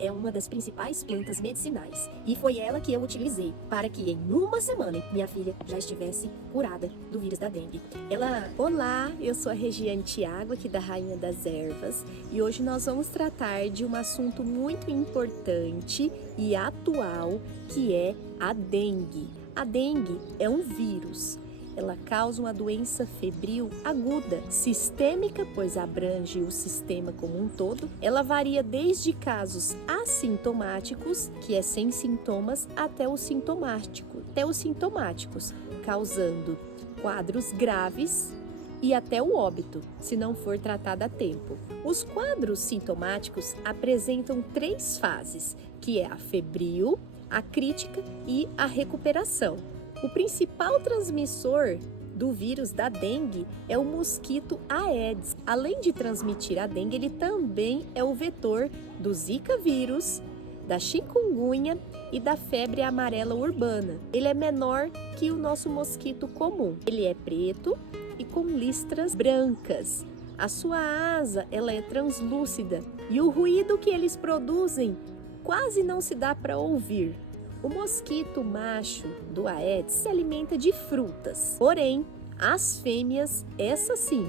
é uma das principais plantas medicinais e foi ela que eu utilizei para que em uma semana minha filha já estivesse curada do vírus da dengue. Olá, eu sou a Regiane Thiago, aqui da Rainha das Ervas, e hoje nós vamos tratar de um assunto muito importante e atual, que é a dengue. A dengue é um vírus. Ela causa uma doença febril aguda, sistêmica, pois abrange o sistema como um todo. Ela varia desde casos assintomáticos, que é sem sintomas, até os sintomáticos, causando quadros graves e até o óbito, se não for tratada a tempo. Os quadros sintomáticos apresentam 3 fases, que é a febril, a crítica e a recuperação. O principal transmissor do vírus da dengue é o mosquito Aedes. Além de transmitir a dengue, ele também é o vetor do Zika vírus, da chikungunya e da febre amarela urbana. Ele é menor que o nosso mosquito comum. Ele é preto e com listras brancas. A sua asa, ela é translúcida e o ruído que eles produzem quase não se dá para ouvir. O mosquito macho do Aedes se alimenta de frutas, porém, as fêmeas, essa sim,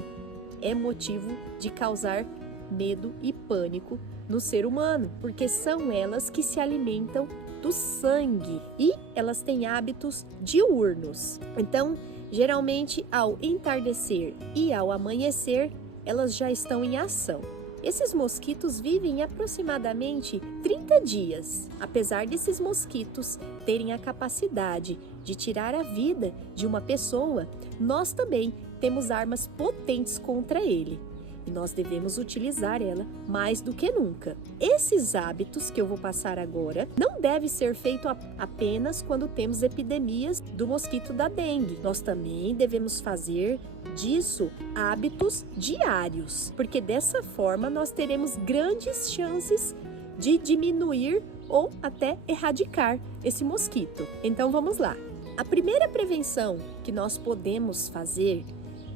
é motivo de causar medo e pânico no ser humano, porque são elas que se alimentam do sangue e elas têm hábitos diurnos. Então, geralmente, ao entardecer e ao amanhecer, elas já estão em ação. Esses mosquitos vivem aproximadamente 30 dias. Apesar desses mosquitos terem a capacidade de tirar a vida de uma pessoa, nós também temos armas potentes contra ele. E nós devemos utilizar ela mais do que nunca. Esses hábitos que eu vou passar agora não devem ser feitos apenas quando temos epidemias do mosquito da dengue. Nós também devemos fazer disso hábitos diários, porque dessa forma nós teremos grandes chances de diminuir ou até erradicar esse mosquito. Então vamos lá. A primeira prevenção que nós podemos fazer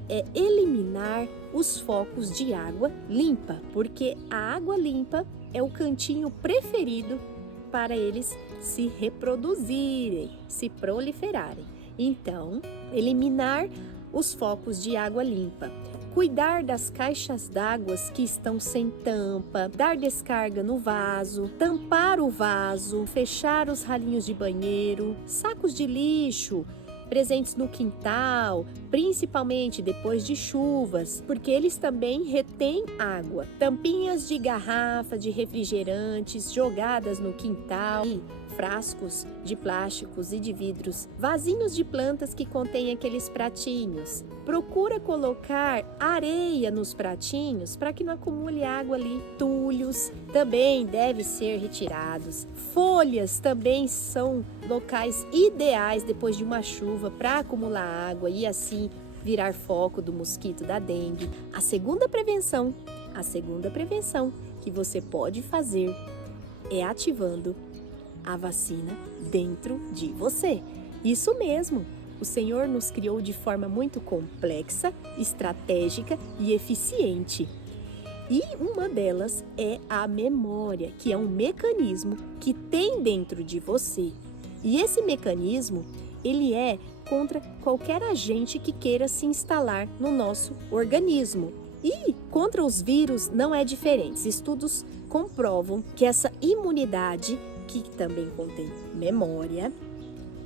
é eliminar os focos de água limpa, porque a água limpa é o cantinho preferido para eles se reproduzirem, se proliferarem. Então, eliminar os focos de água limpa. Cuidar das caixas d'água que estão sem tampa, dar descarga no vaso, tampar o vaso, fechar os ralinhos de banheiro, sacos de lixo presentes no quintal, principalmente depois de chuvas, porque eles também retêm água. Tampinhas de garrafa de refrigerantes jogadas no quintal e frascos de plásticos e de vidros, vasinhos de plantas que contêm aqueles pratinhos. Procura colocar areia nos pratinhos para que não acumule água ali. Entulhos também devem ser retirados. Folhas também são locais ideais depois de uma chuva para acumular água e assim virar foco do mosquito da dengue. A segunda prevenção que você pode fazer é ativando a vacina dentro de você. Isso mesmo, o Senhor nos criou de forma muito complexa, estratégica e eficiente. E uma delas é a memória, que é um mecanismo que tem dentro de você. E esse mecanismo, ele é contra qualquer agente que queira se instalar no nosso organismo. E contra os vírus não é diferente. Estudos comprovam que essa imunidade, que também contém memória,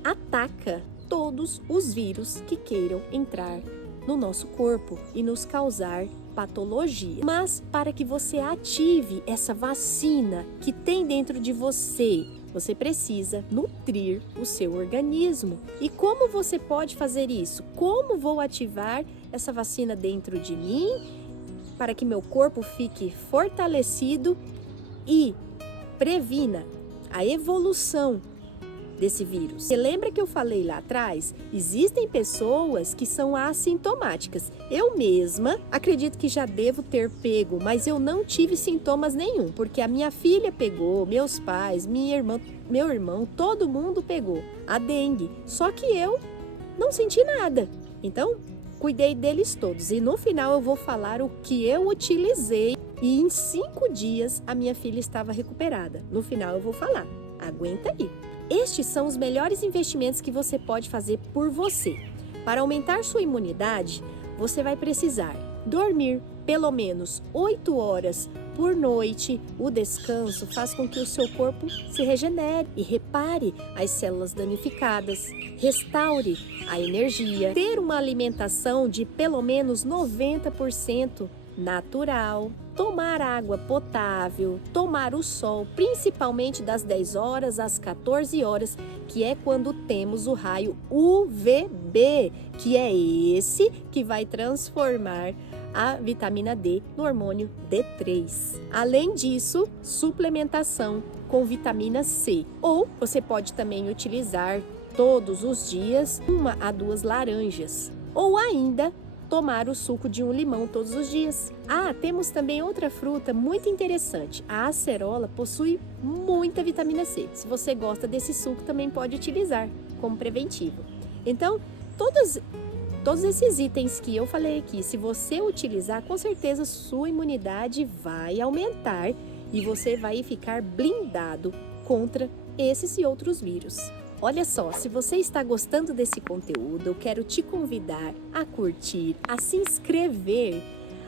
ataca todos os vírus que queiram entrar no nosso corpo e nos causar patologia. Mas para que você ative essa vacina que tem dentro de você, você precisa nutrir o seu organismo. E como você pode fazer isso? Como vou ativar essa vacina dentro de mim para que meu corpo fique fortalecido e previna a evolução desse vírus? Você lembra que eu falei lá atrás? Existem pessoas que são assintomáticas. Eu mesma acredito que já devo ter pego, mas eu não tive sintomas nenhum, porque a minha filha pegou, meus pais, minha irmã, meu irmão, todo mundo pegou a dengue. Só que eu não senti nada. Então, cuidei deles todos. E no final eu vou falar o que eu utilizei E em 5 dias a minha filha estava recuperada. No final eu vou falar. Aguenta aí. Estes são os melhores investimentos que você pode fazer por você. Para aumentar sua imunidade, você vai precisar dormir pelo menos 8 horas por noite. O descanso faz com que o seu corpo se regenere e repare as células danificadas, restaure a energia, ter uma alimentação de pelo menos 90% natural, tomar água potável, tomar o sol, principalmente das 10 horas às 14 horas, que é quando temos o raio UVB, que é esse que vai transformar a vitamina D no hormônio D3. Além disso, suplementação com vitamina C. Ou você pode também utilizar todos os dias 1 a 2 laranjas. Ou ainda tomar o suco de um limão todos os dias. Temos também outra fruta muito interessante. A acerola possui muita vitamina C. Se você gosta desse suco, também pode utilizar como preventivo. Então, todos esses itens que eu falei aqui, se você utilizar, com certeza sua imunidade vai aumentar e você vai ficar blindado contra esses e outros vírus. Olha só, se você está gostando desse conteúdo, eu quero te convidar a curtir, a se inscrever,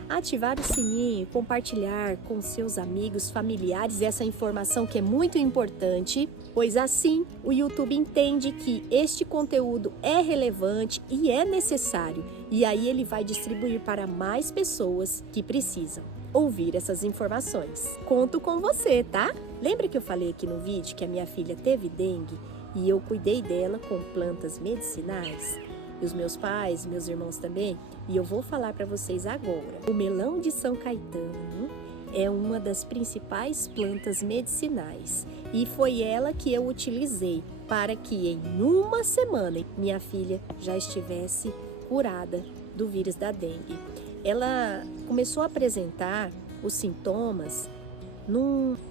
ativar o sininho, compartilhar com seus amigos, familiares essa informação que é muito importante, pois assim o YouTube entende que este conteúdo é relevante e é necessário, e aí ele vai distribuir para mais pessoas que precisam ouvir essas informações. Conto com você, tá? Lembra que eu falei aqui no vídeo que a minha filha teve dengue? E eu cuidei dela com plantas medicinais, e os meus pais, meus irmãos também, e eu vou falar para vocês agora. O melão de São Caetano é uma das principais plantas medicinais, e foi ela que eu utilizei para que em 1 semana minha filha já estivesse curada do vírus da dengue. Ela começou a apresentar os sintomas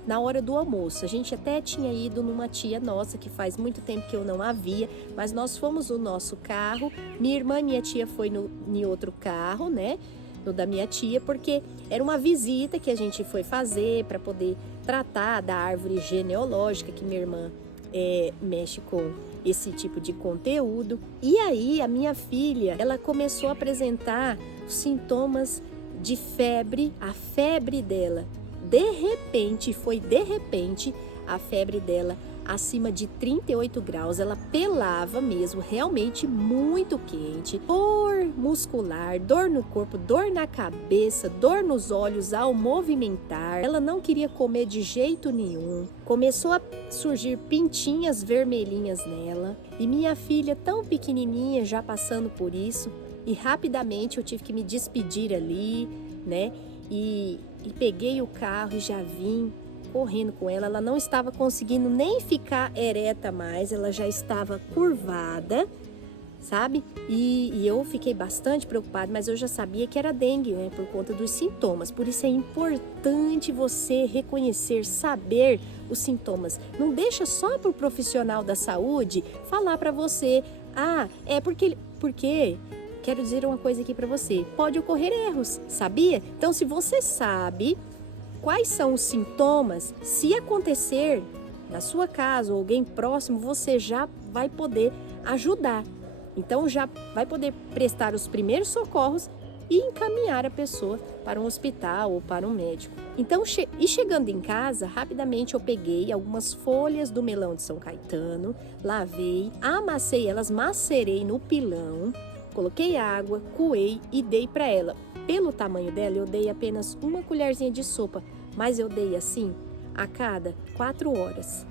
na hora do almoço. A gente até tinha ido numa tia nossa, que faz muito tempo que eu não a via, mas nós fomos no nosso carro, minha irmã e minha tia foi em outro carro, né, no da minha tia, porque era uma visita que a gente foi fazer para poder tratar da árvore genealógica, que minha irmã mexe com esse tipo de conteúdo. E aí a minha filha, ela começou a apresentar os sintomas de febre, a febre dela. De repente, a febre dela acima de 38 graus, ela pelava mesmo, realmente muito quente, dor muscular, dor no corpo, dor na cabeça, dor nos olhos ao movimentar, ela não queria comer de jeito nenhum, começou a surgir pintinhas vermelhinhas nela, e minha filha tão pequenininha já passando por isso, e rapidamente eu tive que me despedir ali, né, e peguei o carro e já vim correndo com ela. Ela não estava conseguindo nem ficar ereta mais, ela já estava curvada, sabe? E eu fiquei bastante preocupada, mas eu já sabia que era dengue, né? Por conta dos sintomas. Por isso é importante você reconhecer, saber os sintomas. Não deixa só para o profissional da saúde falar para você, é porque... Quero dizer uma coisa aqui para você, pode ocorrer erros, sabia? Então, se você sabe quais são os sintomas, se acontecer na sua casa ou alguém próximo, você já vai poder ajudar. Então, já vai poder prestar os primeiros socorros e encaminhar a pessoa para um hospital ou para um médico. Então, chegando em casa, rapidamente eu peguei algumas folhas do melão de São Caetano, lavei, amassei elas, macerei no pilão, coloquei água, coei e dei para ela. Pelo tamanho dela, eu dei apenas uma colherzinha de sopa, mas eu dei assim a cada 4 horas,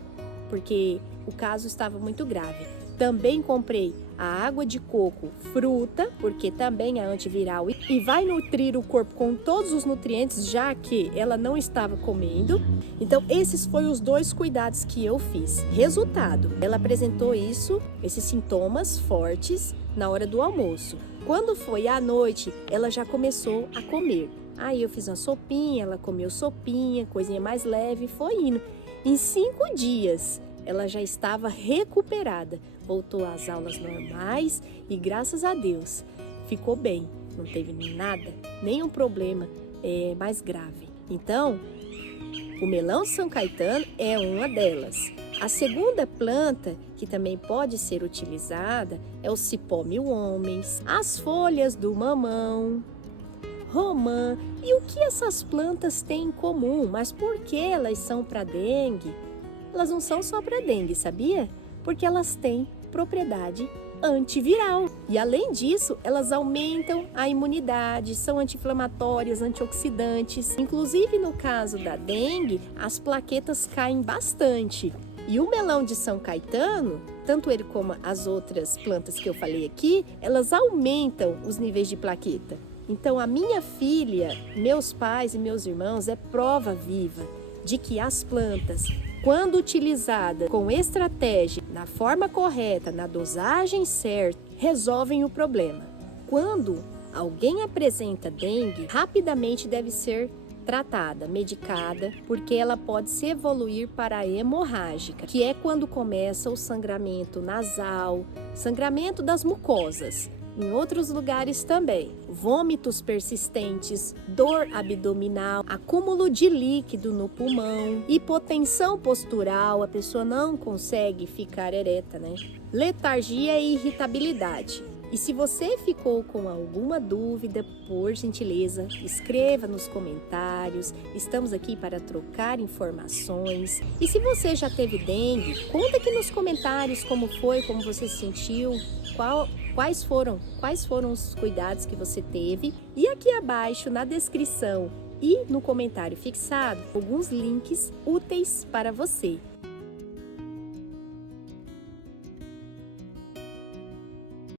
porque o caso estava muito grave. Também comprei a água de coco, fruta, porque também é antiviral e vai nutrir o corpo com todos os nutrientes, já que ela não estava comendo. Então, esses foram os 2 cuidados que eu fiz. Resultado, ela apresentou esses sintomas fortes na hora do almoço. Quando foi à noite, ela já começou a comer. Aí eu fiz uma sopinha, ela comeu sopinha, coisinha mais leve, foi indo. Em 5 dias, ela já estava recuperada, voltou às aulas normais e graças a Deus ficou bem, não teve nada, nenhum problema mais grave. Então, o melão São Caetano é uma delas. A segunda planta que também pode ser utilizada é o cipó mil homens, as folhas do mamão, romã. E o que essas plantas têm em comum? Mas por que elas são para dengue? Elas não são só para dengue, sabia? Porque elas têm propriedade antiviral. E além disso, elas aumentam a imunidade, são anti-inflamatórias, antioxidantes. Inclusive no caso da dengue, as plaquetas caem bastante. E o melão de São Caetano, tanto ele como as outras plantas que eu falei aqui, elas aumentam os níveis de plaqueta. Então a minha filha, meus pais e meus irmãos é prova viva de que as plantas, quando utilizadas com estratégia, na forma correta, na dosagem certa, resolvem o problema. Quando alguém apresenta dengue, rapidamente deve ser tratada, medicada, porque ela pode se evoluir para a hemorrágica, que é quando começa o sangramento nasal, sangramento das mucosas. Em outros lugares também, vômitos persistentes, dor abdominal, acúmulo de líquido no pulmão, hipotensão postural, a pessoa não consegue ficar ereta, né? Letargia e irritabilidade. E se você ficou com alguma dúvida, por gentileza, escreva nos comentários. Estamos aqui para trocar informações. E se você já teve dengue, conta aqui nos comentários como foi, como você se sentiu, quais foram os cuidados que você teve. E aqui abaixo na descrição e no comentário fixado, alguns links úteis para você.